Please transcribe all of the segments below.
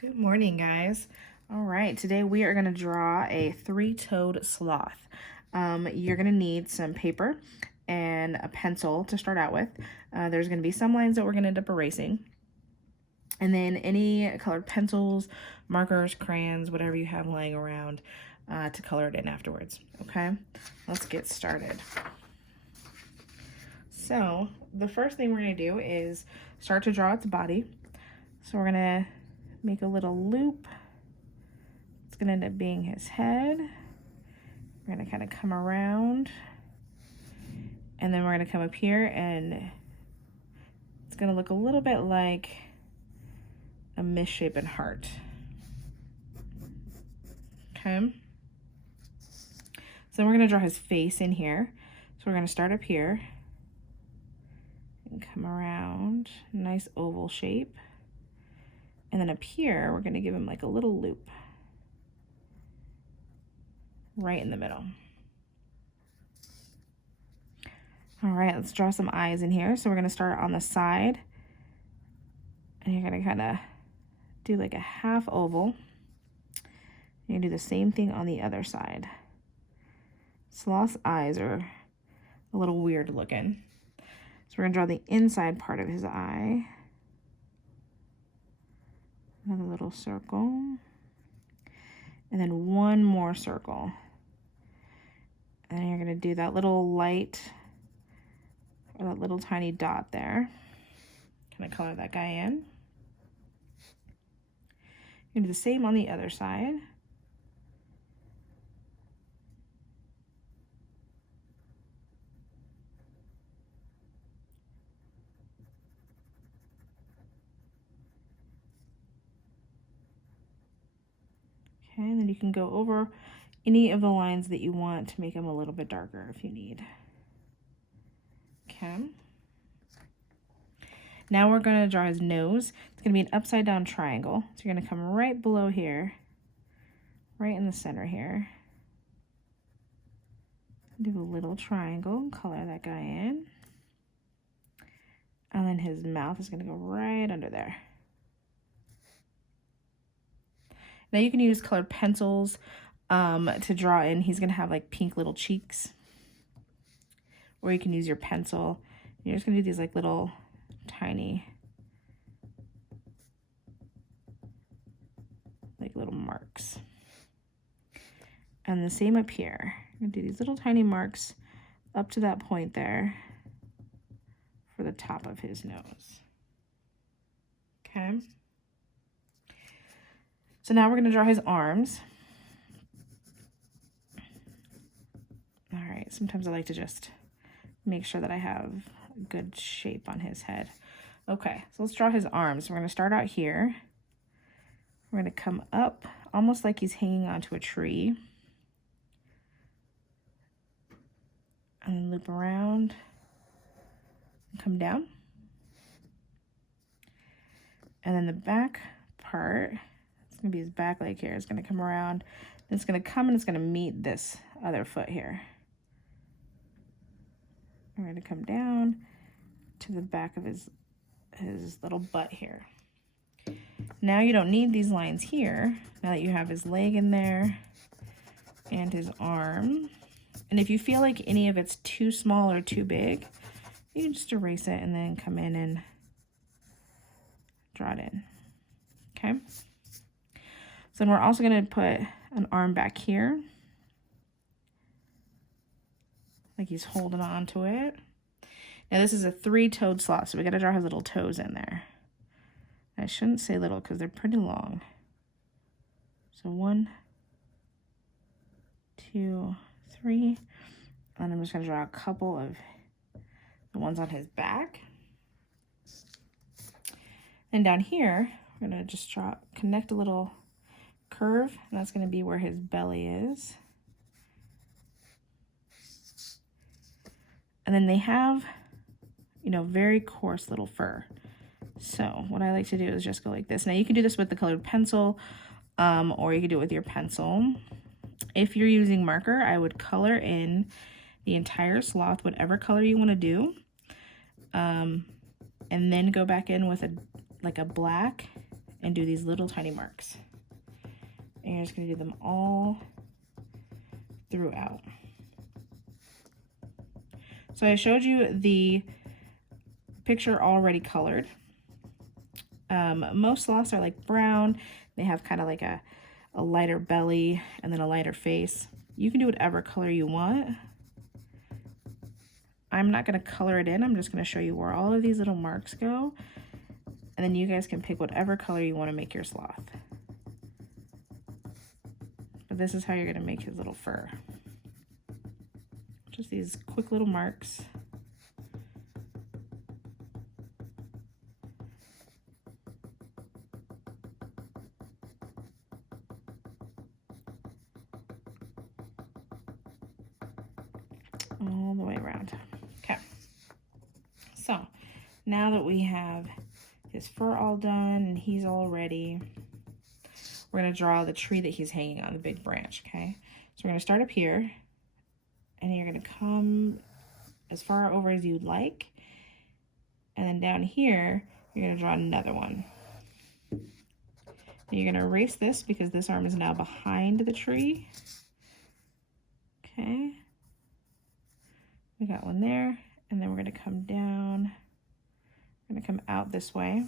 Good morning, guys. All right, today we are going to draw a three-toed sloth. You're going to need some paper and a pencil to start out with. There's going to be some lines that we're going to end up erasing. And then any colored pencils, markers, crayons, whatever you have laying around to color it in afterwards. Okay, let's get started. So the first thing we're going to do is start to draw its body. So we're going to make a little loop. It's going to end up being his head. We're going to kind of come around, and then we're going to come up here, and it's going to look a little bit like a misshapen heart. Okay. So we're going to draw his face in here. So we're going to start up here and come around, nice oval shape. And then up here, we're going to give him like a little loop right in the middle. All right, let's draw some eyes in here. So we're going to start on the side, and you're going to kind of do like a half oval. You're going to do the same thing on the other side. Sloth's eyes are a little weird looking. So we're going to draw the inside part of his eye. Another little circle, and then one more circle. And then you're going to do that little light, or that little tiny dot there. Kind of color that guy in. You're going to do the same on the other side. Okay, and then you can go over any of the lines that you want to make them a little bit darker if you need. Okay. Now we're going to draw his nose. It's going to be an upside down triangle. So you're going to come right below here, right in the center here. Do a little triangle, color that guy in. And then his mouth is going to go right under there. Now you can use colored pencils to draw in. He's going to have like pink little cheeks. Or you can use your pencil. You're just going to do these like little tiny, like little marks. And the same up here. I'm going to do these little tiny marks up to that point there for the top of his nose. Okay. So now we're going to draw his arms. All right, sometimes I like to just make sure that I have a good shape on his head. Okay, so let's draw his arms. We're going to start out here. We're going to come up almost like he's hanging onto a tree. And then loop around and come down. And then the back part, it's going to be his back leg here. It's going to come around. It's going to come and it's going to meet this other foot here. We're going to come down to the back of his little butt here. Now you don't need these lines here, now that you have his leg in there and his arm. And if you feel like any of it's too small or too big, you can just erase it and then come in and draw it in. Okay? So then we're also going to put an arm back here, like he's holding on to it. Now this is a three-toed sloth, so we got to draw his little toes in there. I shouldn't say little because they're pretty long. So 1, 2, 3, and I'm just going to draw a couple of the ones on his back. And down here, we're going to just connect a little curve, and that's going to be where his belly is. And then they have, you know, very coarse little fur. So what I like to do is just go like this. Now you can do this with the colored pencil, or you can do it with your pencil. If you're using marker, I would color in the entire sloth, whatever color you want to do, and then go back in with a black and do these little tiny marks. And you're just going to do them all throughout. So I showed you the picture already colored. Most sloths are like brown. They have kind of like a lighter belly and then a lighter face. You can do whatever color you want. I'm not going to color it in. I'm just going to show you where all of these little marks go. And then you guys can pick whatever color you want to make your sloth. But this is how you're going to make his little fur. Just these quick little marks. All the way around. Okay. So now that we have his fur all done and he's all ready, we're going to draw the tree that he's hanging on, the big branch, okay? So we're going to start up here, and you're going to come as far over as you'd like, and then down here, you're going to draw another one. And you're going to erase this because this arm is now behind the tree. Okay. We got one there, and then we're going to come down. We're going to come out this way.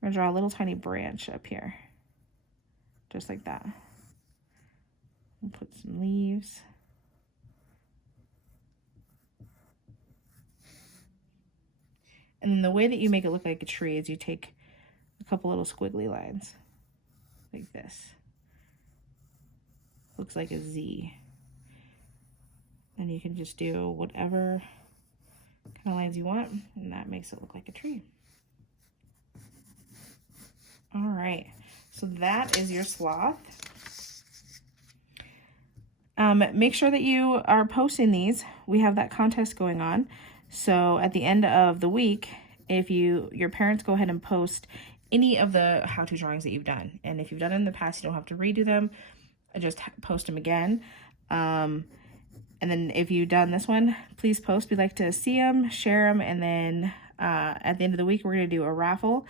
We're going to draw a little tiny branch up here. Just like that. We'll put some leaves. And then the way that you make it look like a tree is you take a couple little squiggly lines. Like this. Looks like a Z. And you can just do whatever kind of lines you want, and that makes it look like a tree. All right. So that is your sloth. Make sure that you are posting these. We have that contest going on. So at the end of the week, if your parents go ahead and post any of the how-to drawings that you've done. And if you've done it in the past, you don't have to redo them. Just post them again. And then if you've done this one, please post. We'd like to see them, share them, and then at the end of the week, we're going to do a raffle.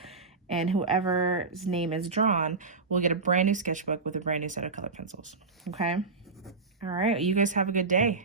And whoever's name is drawn will get a brand new sketchbook with a brand new set of colored pencils. Okay? All right. You guys have a good day.